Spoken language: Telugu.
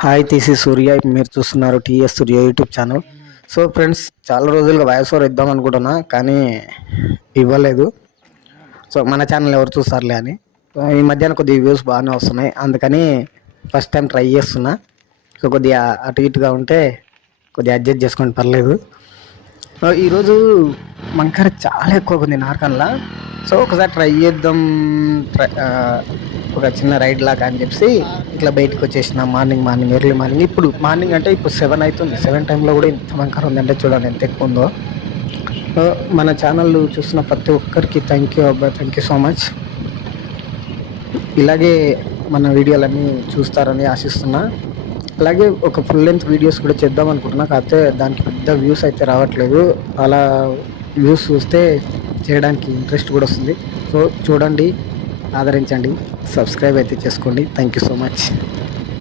హాయ్, దిస్ ఈజ్ సూర్య. మీరు చూస్తున్నారు టీఎస్ సూర్య యూట్యూబ్ ఛానల్. సో ఫ్రెండ్స్, చాలా రోజులుగా వాయిస్ ఓవర్ ఇద్దాం అనుకుంటున్నా, కానీ ఇవ్వలేదు. సో మన ఛానల్ ఎవరు చూస్తారులే అని. ఈ మధ్యాహ్నం కొద్దిగా వ్యూస్ బాగానే వస్తున్నాయి, అందుకని ఫస్ట్ టైం ట్రై చేస్తున్నా. సో కొద్దిగా అటు ఇటుగా ఉంటే కొద్దిగా అడ్జస్ట్ చేసుకోండి, పర్లేదు. ఈరోజు మంకర చాలా ఎక్కువగా ఉంది నార్కన్లా. సో ఒకసారి ట్రై చేద్దాం, ఒక చిన్న రైడ్ లాగా అని చెప్పి ఇట్లా బయటకు వచ్చేసిన మార్నింగ్ ఎర్లీ మార్నింగ్. ఇప్పుడు మార్నింగ్ అంటే ఇప్పుడు 7 అవుతుంది. 7 టైంలో కూడా ఇంత మంకర ఉందంటే చూడండి ఎంత ఎక్కువ ఉందో. మన ఛానల్ చూస్తున్న ప్రతి ఒక్కరికి థ్యాంక్ యూ అబ్బా, థ్యాంక్ యూ సో మచ్. ఇలాగే మన వీడియోలన్నీ చూస్తారని ఆశిస్తున్నా. అలాగే ఒక ఫుల్ లెంత్ వీడియోస్ కూడా చేద్దాం అనుకుంటున్నా, కాకపోతే దానికి పెద్ద వ్యూస్ అయితే రావట్లేదు. అలా వ్యూస్ చూస్తే చేయడానికి ఇంట్రెస్ట్ కూడా వస్తుంది. సో చూడండి, ఆదరించండి, సబ్స్క్రైబ్ అయితే చేసుకోండి. Thank you so much.